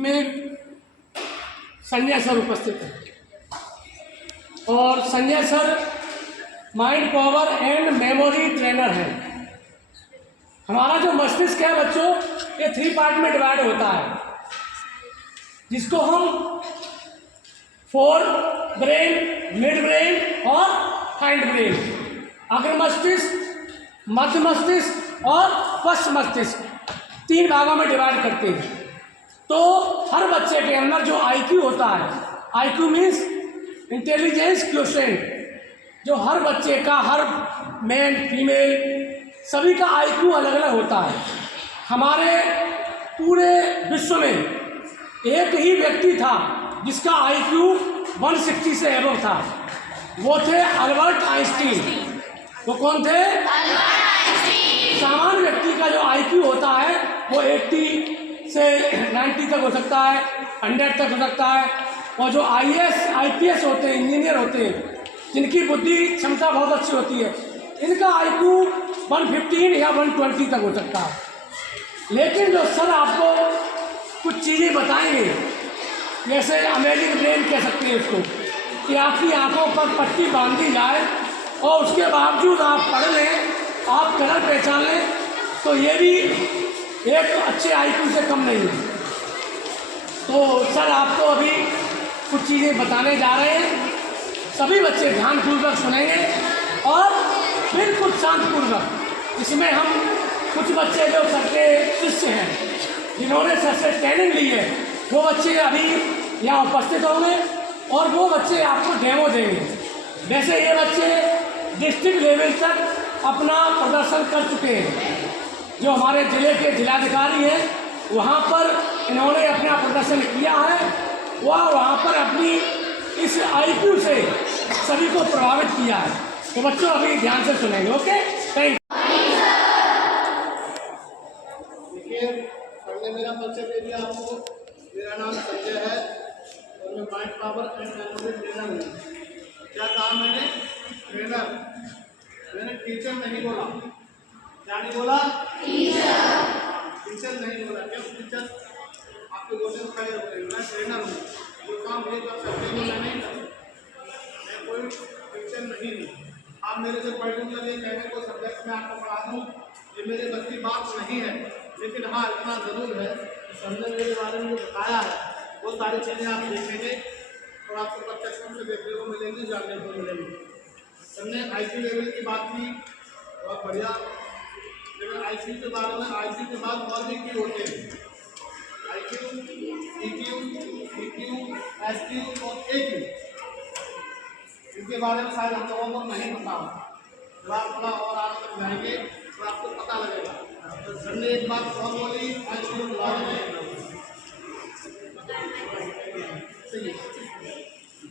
में संजय सर उपस्थित हैं और Sanjay sir mind power and memory trainer हैं। हमारा जो मस्तिष्क है बच्चों, ये 3 पार्ट में डिवाइड होता है, जिसको हम फोर ब्रेन, मिड ब्रेन और हाइंड ब्रेन, अग्र मस्तिष्क, मध्य मस्तिष्क और पश्च मस्तिष्क 3 भागों में डिवाइड करते हैं। तो हर बच्चे के अंदर जो आईक्यू होता है, आईक्यू मीन्स इंटेलिजेंस क्वोशिएंट, जो हर बच्चे का, हर मेल फीमेल सभी का आईक्यू अलग अलग होता है। हमारे पूरे विश्व में एक ही व्यक्ति था जिसका आईक्यू 160 से एबव था, वो थे अल्बर्ट आइंस्टीन। वो कौन थे? सामान्य व्यक्ति का जो आईक्यू होता है वो 80 से 90 तक हो सकता है, 100 तक हो सकता है। और जो IAS IPS होते हैं, इंजीनियर होते हैं, जिनकी बुद्धि क्षमता बहुत अच्छी होती है, इनका आईक्यू 115 या 120 तक हो सकता है। लेकिन जो सर आपको कुछ चीज़ें बताएंगे, जैसे अमेजिंग ब्रेन कह सकते हैं इसको, कि आपकी आंखों पर पट्टी बांधी जाए और उसके बावजूद आप पढ़ लें, आप कलर पहचान लें, तो ये भी एक अच्छे आईक्यू से कम नहीं है। तो सर आपको अभी कुछ चीज़ें बताने जा रहे हैं, सभी बच्चे ध्यानपूर्वक सुनेंगे और बिल्कुल शांतपूर्वक। इसमें हम कुछ बच्चे जो सर के शिष्य हैं, जिन्होंने सर से ट्रेनिंग ली है, वो बच्चे अभी यहाँ उपस्थित होंगे और वो बच्चे आपको डेमो देंगे। वैसे ये बच्चे डिस्ट्रिक्ट लेवल तक अपना प्रदर्शन कर चुके हैं। जो हमारे ज़िले के जिलाधिकारी हैं, वहाँ पर इन्होंने अपना प्रदर्शन किया है, वह वहाँ पर अपनी इस आईक्यू से सभी को प्रभावित किया है। तो बच्चों अभी ध्यान से सुनेंगे। Okay, thank you. देखिए, हमने मेरा परिचय दे दिया आपको। मेरा नाम संजय है और मैं mind power and memory trainer हूँ। क्या कहा मैंने? ट्रेनर। मैंने टीचर नहीं बोला। क्या नहीं बोला? टीचर नहीं बोला। क्यों? टीचर आपके बोलने को खड़े हो गए। मैं ट्रेनर हूँ, जो काम ये कर सकते हैं मैं नहीं कर सकता। मैं कोई टीचर नहीं हूँ। आप मेरे से पढ़ने लगे, कहने को सब्जेक्ट में आपको पढ़ा दूँ, ये मेरे बस की बात नहीं है। लेकिन हाँ, इतना ज़रूर है कि हमने मेरे बारे में जो बताया है वो सारी चीज़ें आप देखेंगे और आपको प्रत्यक्ष रूप से देखने को मिलेंगी, जानने को मिलेंगी। हमने IQ लेवल की बात की, बहुत बढ़िया। लेकिन IQ के बारे में, IQ के बाद और भी क्यू होते हैं, IQ, EQ, EQ, SQ और AQ। इनके बारे में शायद हम लोगों को नहीं पता होगा। जब आप थोड़ा और आगे तक जाएंगे तो आपको पता लगेगा। तो सर ने एक बात और बोली, IQ के बारे में,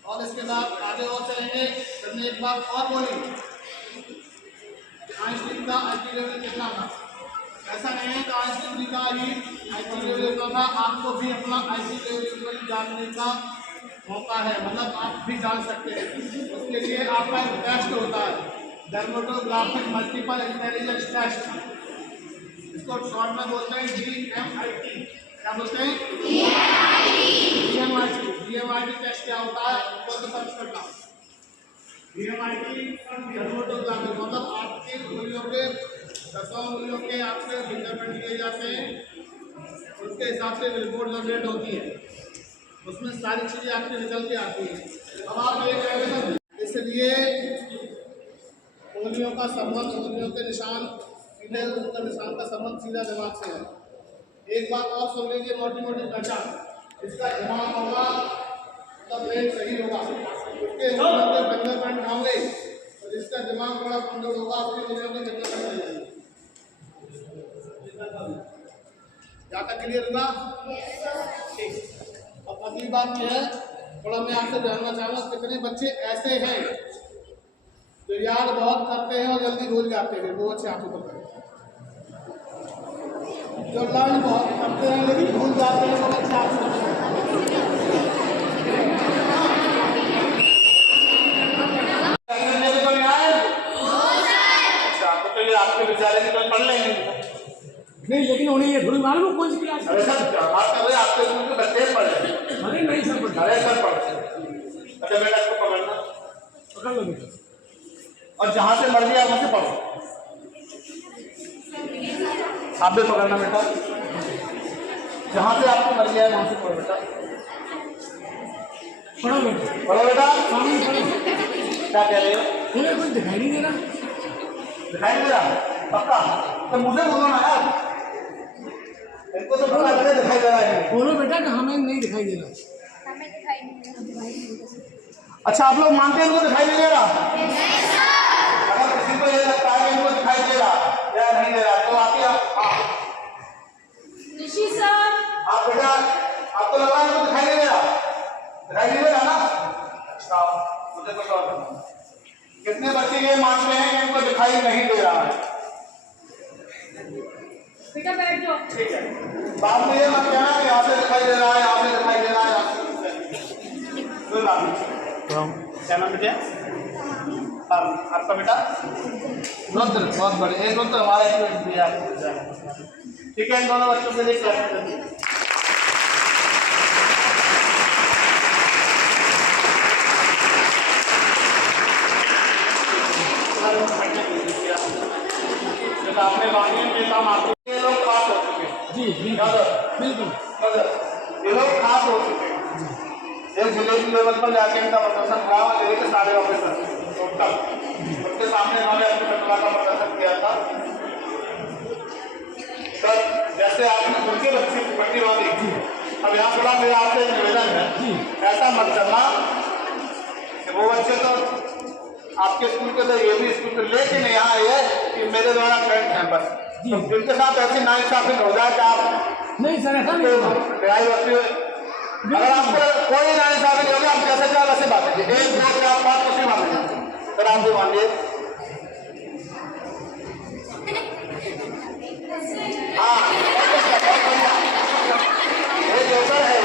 और इसके बाद आगे और चलेंगे। सर ने एक बात और बोली, आइंस्टीन का IQ लेवल कितना था। ऐसा नहीं है कि आइंस्टीन जी का ही IQ लेवल इतना था, आपको भी अपना IQ लेवल जानने का मौका है, मतलब आप भी जान सकते हैं। उसके लिए आपका एक टेस्ट होता है, डर्मेटोग्राफिक मल्टीपल इंटेलिजेंस टेस्ट। इसको शॉर्ट में बोलते हैं DMIT। क्या बोलते हैं? DMIT टेस्ट क्या होता है? तो सर्च करना। DMIT डर्मेटोग्राफिक मतलब आपके उंगलियों के 10 उंगलियों के आपके फिंगरप्रिंट लिए जाते हैं, उसके हिसाब से रिपोर्ट जनरेट होती है, उसमें सारी चीज़ें आपकी निकल के आती हैं। अब आप ये कहेंगे, इसलिए उंगलियों का संबंध, उंगलियों के निशान सीधे, उनका निशान का संबंध सीधा दिमाग से है। एक बात और सुन लीजिए, मोटी मोटी पहचान, इसका दिमाग होगा तब ब्रेन सही होगा, उसके फिंगरप्रिंट होंगे, और जिसका दिमाग बड़ा कमजोर होगा उसकी उंगलियों के फिंगरप्रिंट नहीं जाएंगे। क्या तक क्लियर होगा? ठीक। अब अगली बात यह है, थोड़ा मैं आपसे जानना चाहूँगा, कितने बच्चे ऐसे हैं जो याद बहुत करते हैं और जल्दी भूल जाते हैं? वो बच्चे आपको बताएं। जो लर्न बहुत करते हैं लेकिन भूल जाते हैं, वो बच्चे आपको बताएं। आपके विद्यालय में कोई पढ़ लेंगे नहीं, लेकिन उन्हें ये भूल मालूम कौन सी क्लास? अरे सर, बात कर रहे हैं आपके स्कूल के बच्चे अरे सर पढ़। अच्छा बेटा इसको पकड़ना पकड़ लो बेटा। और जहाँ से मर्जी आप वहाँ से पढ़ो। आप भी पकड़ना बेटा, जहाँ से आपको मर्जी आए वहाँ से पढ़ो बेटा। पढ़ो बेटा, पढ़ो बेटा। सामने पढ़ो। क्या कह रहे हो? मुझे कुछ दिखाई नहीं दे रहा। दिखाई नहीं दे रहा? पक्का? तो मुझे बोलो ना यार, इनको तो पता लगे दिखाई दे रहा है। बोलो बेटा कि हमें नहीं दिखाई दे रहा। हमें दिखाई नहीं दे रहा। अच्छा आप लोग मानते हैं इनको दिखाई नहीं दे रहा? अगर किसी को ये लगता है कि इनको दिखाई दे रहा या नहीं दे रहा तो आके आप ऋषि सर, आप बेटा आपको लग रहा है इनको दिखाई नहीं दे रहा? दिखाई नहीं दे रहा ना? अच्छा मुझे कुछ और बताओ, कितने बच्चे ये मानते हैं कि इनको दिखाई नहीं दे रहा है? बेटा बैठ जाओ। ठीक है, बाद में ये मत कहना कि यहाँ से दिखाई दे रहा है, यहाँ से दिखाई दे रहा है, कोई बात नहीं। क्या नाम बेटा? आपका बेटा रुद्र, बहुत बड़े एक रुद्र हमारे स्टूडेंट भी है। ठीक है, इन दोनों बच्चों के लिए क्लास करिए। आपने बानियन के काम आपके ये लोग खास हो चुके हैं। जी बिल्कुल। ये लोग खास हो चुके हैं। एक जिले की लेवल पर जाके इनका प्रदर्शन हुआ, जिले के सारे ऑफिसर टोटल उनके सामने इन्होंने अपनी प्रतिभा का प्रदर्शन किया था। सर जैसे आपने उनके बच्चे प्रतिभा देखी, अब यहाँ थोड़ा मेरा आपसे निवेदन है, ऐसा मत करना कि वो बच्चे तो आपके स्कूल के तो ये भी स्कूल के लेकिन यहाँ ये कि मेरे द्वारा फ्रेंड हैं बस, तो इनके साथ ऐसी नाइंसाफी हो जाए कि आप नहीं सर, ऐसा नहीं होगा। अगर आपको कोई नाइंसाफी नहीं होगी, आप जैसे चाहे वैसे बात कीजिए, 1 2 4 5 कुछ भी मान लीजिए सर, आप भी मान लीजिए। हाँ ये जोकर है,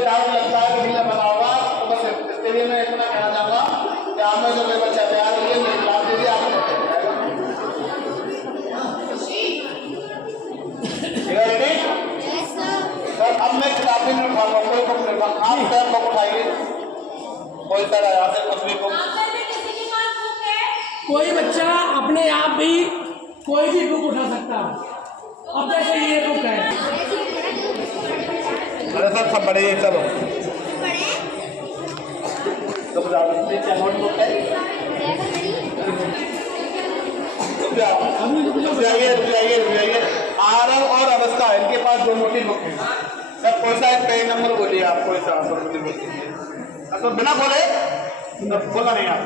डाउट लगता है कि मैं बताऊंगा तो बस इसके लिए मैं इतना कहना चाहूंगा कि आप में जो मेरे बच्चा तैयार है मेरी क्लास दे दी आपको ठीक है रेडी सर। अब मैं किताबें नहीं उठाऊंगा, कोई बुक नहीं उठाऊंगा, आप सर बुक उठाइए, कोई सर आया फिर कुछ भी बुक। कोई बच्चा अपने आप भी कोई भी बुक उठा सकता है। अब जैसे ये बुक है, अरे सर सब बड़े हैं, चलो तो नोटबुक है, आरव और अवस्था इनके पास दो मोटी बुक है सर। कोई सा एक पेज नंबर बोलिए आप, कोई सा तो बिना खोले बोला नहीं आप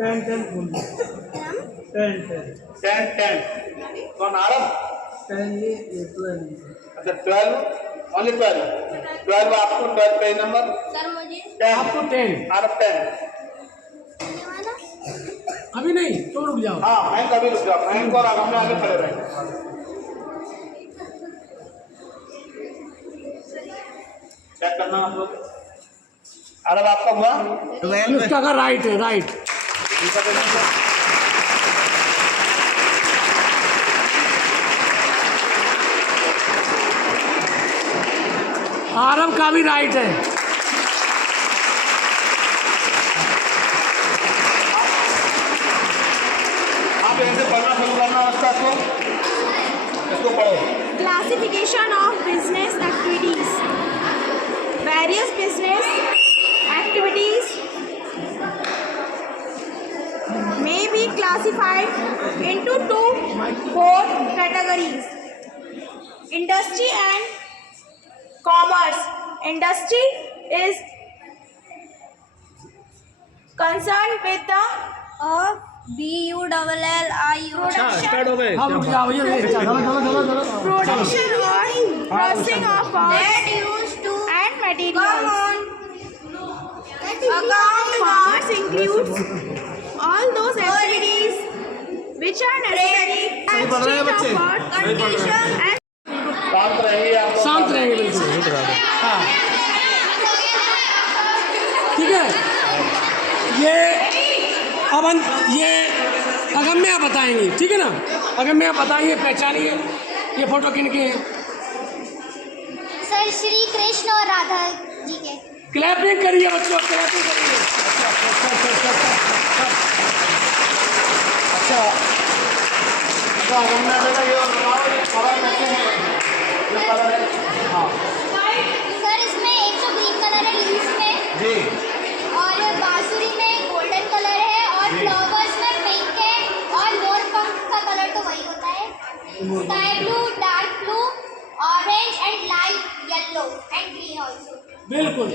10 बोल 10 कौन आरव? 10 ये 12। अच्छा 12 ओनली 12 आपको 12 पेज नंबर सर मुझे 10 आपको 10 आरव 10। अभी नहीं तो रुक जाओ। हाँ मैं कभी रुक जाओ, मैं और आगे में आगे खड़े रहेंगे। चेक करना आप लोग। अरब आपका हुआ? उसका का राइट है, राइट। आरव का भी राइट है। आप ऐसे पढ़ना शुरू करना अवस्था को, इसको पढ़ो। Classification of business activities. Various business activities may be classified into two core categories: industry and commerce. Industry is concerned with the start हो गए। हाँ रुक जाओ, ये चलो production or processing of that used to and materials. Commerce includes all those activities which are necessary and state of art conditions and शांत रहेंगे आप लोग? शांत रहेंगे बिल्कुल। हाँ ठीक है। ये अगम्य आप बताएंगे, ठीक है ना? अगम्य आप बताइए, पहचानिए ये फोटो किन के हैं? सर श्री कृष्ण और राधा जी के। क्लैपिंग करिए बच्चों, क्लैपिंग करिए। अच्छा हमने बेटा ये बताओ ये कलर कैसे हैं? ये कलर है हाँ सर इसमें एक तो ग्रीन कलर है लीव्स में जी और बांसुरी में गोल्डन कलर है और फ्लावर्स में पिंक है और मोर पंख का कलर तो वही होता है sky blue, dark blue, orange and light yellow and green also. बिल्कुल।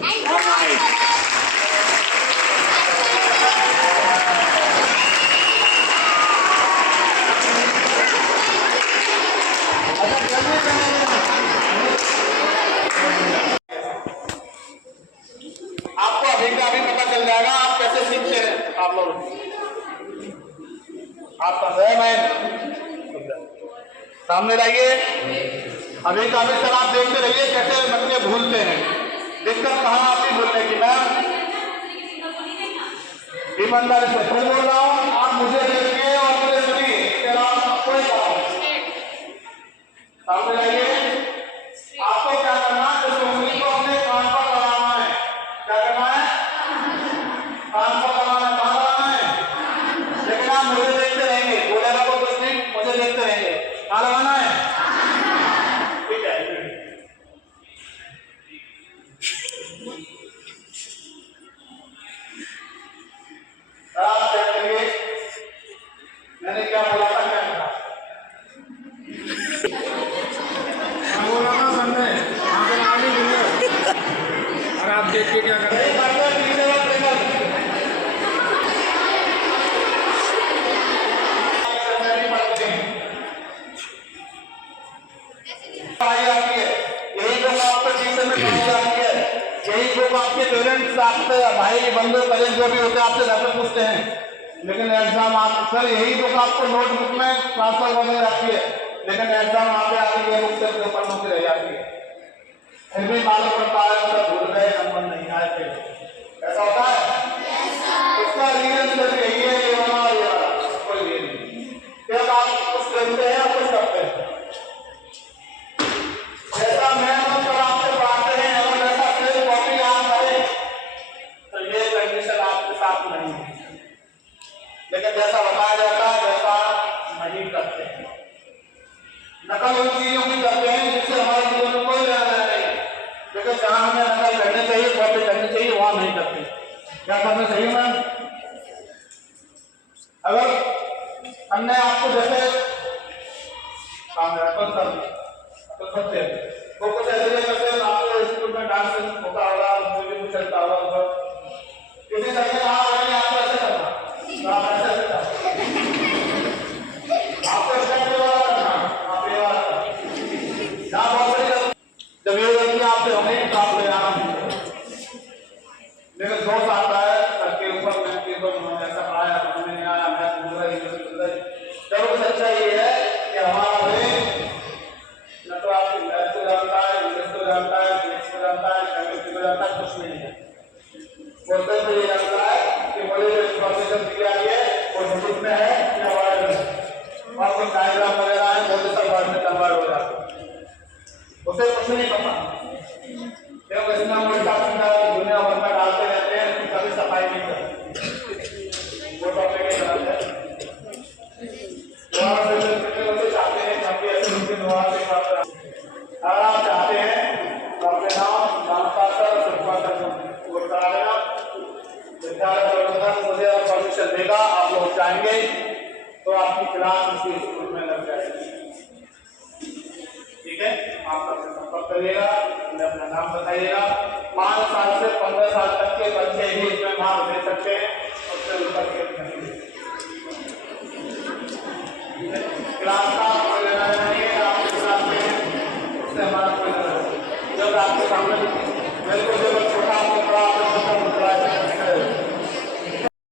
आपको अभी का अभी पता चल जाएगा आप कैसे सीखते हैं। आप लोग आप समझे मैं सामने लाइए। अभी का अभी सर आप देखते रहिए कैसे बच्चे भूलते हैं। दिक्कत कहाँ आती भूलने की? मैं ईमानदारी से फिर बोल रहा हूँ, आप मुझे देखिए और मुझे सुनिए, इसके अलावा कोई काम सामने लाइए। आपको क्या करना है? इस उंगली को अपने कान पर लगाना है। क्या करना है? कान पर लगाना है। कहाँ लगाना है? लेकिन आप मुझे देखते रहेंगे, बोलेगा तो कुछ नहीं, मुझे देखते रहेंगे। कहाँ लगाना है? ठीक है। आप चेक करिए मैंने क्या बोला था, क्या कहा? बोला था सर ने वहाँ पे आगे नहीं और आप देख के क्या कर रहे हैं? यही बुक आपके पेरेंट्स, आपके भाई बंधु कलीग जो भी होते हैं आपसे घर पे पूछते हैं, लेकिन एग्जाम आप सर यही बुक आपको नोटबुक में ट्रांसफर करने रखी है, लेकिन एग्जाम आते आते ये बुक सिर्फ 2 पन्नों की रह जाती है। फिर भी मालूम पड़ता है सर भूल गए, नंबर नहीं आए थे। ऐसा होता है? उसका रीजन सिर्फ यही है, ये वाला और ये वाला, कोई ये नहीं। जब आप कुछ करते हैं और कुछ करते हैं, जैसा मैं सर आपसे पढ़ाते हैं अगर वैसा सिर्फ कॉपी आप करें तो ये कंडीशन आपके साथ नहीं है। लेकिन जैसा बताया जाता है वैसा नहीं करते हैं। नकल उन चीजों की करते हैं जिससे हमारे जीवन में कोई लेना नहीं, लेकिन जहां हमें नकल करनी चाहिए, कॉपी करनी चाहिए, वहां नहीं करते। क्या करना चाहिए मैम? अगर हमने आपको जैसे तो सकते हैं वो कुछ ऐसे जैसे आपको स्कूल में डांस होता होगा, म्यूजिक चलता होगा, किसी सर ने कहा आपको ऐसे करना, तो आप ऐसे करना, आपको स्टेप वाला करना, आप ये वाला करना। बहुत सारी जब ये गलती आपसे होगी तो आप आराम से, लेकिन दोष आता है सर के ऊपर, मैं के ऊपर ऐसा आया समझ नहीं आया, मैं सुन रही जब सच्चाई ये है कि हमारा न तो आपकी मैथ को जानता है, इंग्लिश को जानता है, फिजिक्स को जानता है, केमिस्ट्री को जानता है, कुछ नहीं है। वो सिर्फ ये जानता है कि मुझे जो इंफॉर्मेशन दी जा रही है वो हिंदी में है या वर्ड में, और कुछ डायग्राम वगैरह है वो सब वर्ड में कन्वर्ट हो जाता है। उसे कुछ नहीं पता, क्योंकि इतना उल्टा सीधा दुनिया भर में डालते रहते हैं, कभी सफाई नहीं करते। वो टॉपिक ही गलत है। चाहते हैं काफी ऐसे उनके द्वारा से अगर आप चाहते हैं तो अपने नाम नामपात्र वो करा देना, विद्यालय प्रबंधन मुझे परमिशन देगा, आप लोग चाहेंगे तो आपकी क्लास इसी स्कूल में लग जाएगी। ठीक है, आप अपने संपर्क करिएगा, अपना नाम बताइएगा। 5 साल से 15 साल तक के बच्चे ही इसमें भाग ले सकते हैं, उससे ऊपर के